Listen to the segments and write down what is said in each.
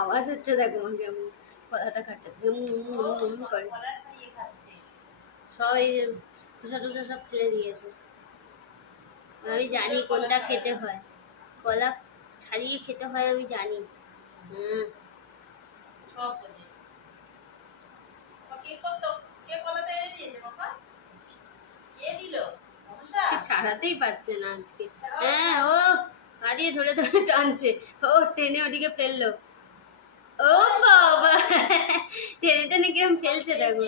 আওয়াজ হচ্ছে দেখো কেমন কলাটা খাচ্ছে করে সব এই খোসা টোসা সব ফেলে দিয়েছে। আমি জানি কোনটা খেতে হয়, কলা ছাড়িয়ে খেতে হয় আমি জানি। ছাড়াতেই পারছে না আজকে। হ্যাঁ ও হারিয়ে ধরে ধরে টানছে, ও টেনে ওদিকে ফেললো। ও বাবা টেনে টেনে কেমন ফেলছে দেখো।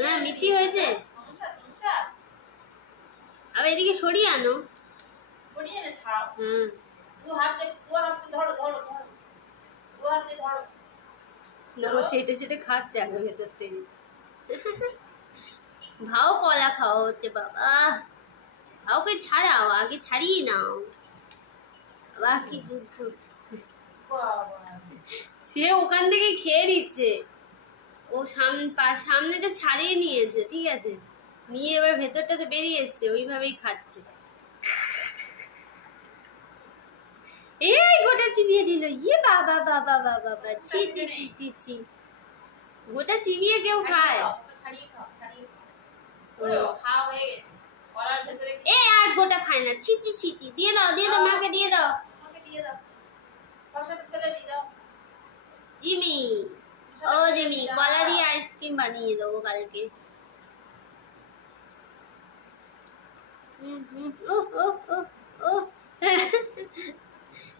হ্যাঁ মিথ্যি হয়েছে। আবার এদিকে সরিয়ে আনো। চেটে চেটে খাচ্ছে আগে ভেতর থেকে। ভাও কলা খাওয়া হচ্ছে বাবা, ভাওকে ছাড়াও, আগে ছাড়িয়ে নাও। আবার কি যুদ্ধ, সে ওখান থেকে খেয়ে নিচ্ছে। ও সামনেটা ছাড়িয়ে নিয়েছে, ঠিক আছে, নিয়ে এবার ভেতরটাতে বেরিয়ে এসছে, ওইভাবেই খাচ্ছে। এই গোটা চিবিয়ে দিল, ইয়ে বাবা বাবা বাবা বাবা, ছি ছি ছি ছি ছি, গোটা চিবিয়ে কেউ খায়? এ আর গোটা খায় না, ছি ছি ছি ছি, দিয়ে দাও দিয়ে দাও, মাকে দিয়ে দাও। জিমি, ও জিমি, কলা দিয়ে আইসক্রিম বানিয়ে দেবো কালকে।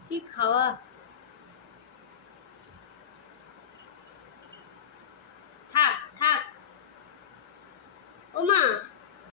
কি খাওয়া।